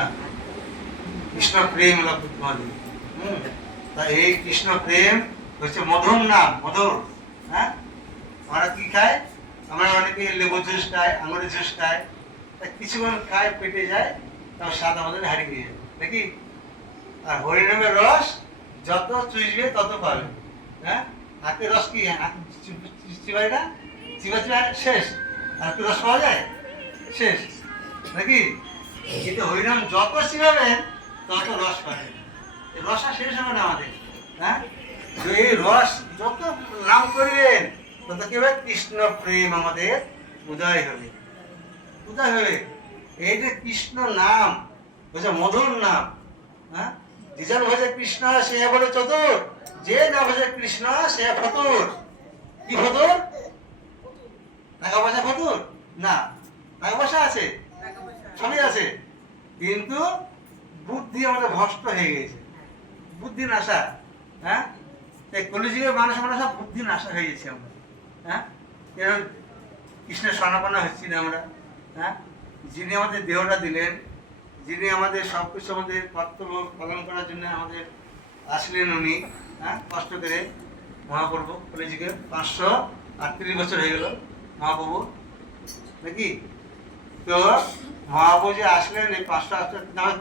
না, কৃষ্ণ প্রেম লাভ করতে। তা এই কৃষ্ণ প্রেম হচ্ছে মধুর নাম, মধুর। হ্যাঁ, আমরা কি খাই? আমরা অনেকে লেবু জুস খাই, আঙুরের জুস খাই, কিছুক্ষণ খাই পেটে যায়, তার স্বাদ আমাদের হারিয়ে যায় নাকি? আর হরিনামের রস যত চুষবে তত পাবে। হ্যাঁ, হাতের রস কি চিবাই না, চিবা চিবা শেষ, হাতের রস পাওয়া যায় শেষ নাকি? কিন্তু হরিনাম যত চিবাবেন তত রস পাবেন, রস আর শেষ হবে না আমাদের। হ্যাঁ, এই রস যত নাম করবেন তত কি হবে? কৃষ্ণ প্রেম আমাদের উদয় হবে, উদয় হবে। এই যে কৃষ্ণ নাম হচ্ছে মধুর নাম। হ্যাঁ, যেজন ভজে কৃষ্ণ সে বলে চতুর, যে না ভজে কৃষ্ণ সে ফতুর। কি ফতুর? টাকা পয়সা ফতুর না, টাকা পয়সা আছে, সবই আছে, কিন্তু বুদ্ধি আমাদের ভ্রষ্ট হয়ে গেছে, বুদ্ধি নাশা। হ্যাঁ, এই কলিযুগের মানুষ আমরা সব বুদ্ধি নাশা হয়ে গেছি আমরা। হ্যাঁ, এরকম কৃষ্ণের স্বর্ণাপন্ন হচ্ছি না আমরা। হ্যাঁ, যিনি আমাদের দেহটা দিলেন, যিনি আমাদের সব কিছু আমাদের কর্তব্য পালন করার জন্য আমাদের আসলেন উনি। হ্যাঁ, কষ্ট করে মহাপ্রভু কলিযুগে 538 বছর হয়ে গেল মহাপ্রভু নাকি? তো মহাপ্রভু যে আসলেন এই 538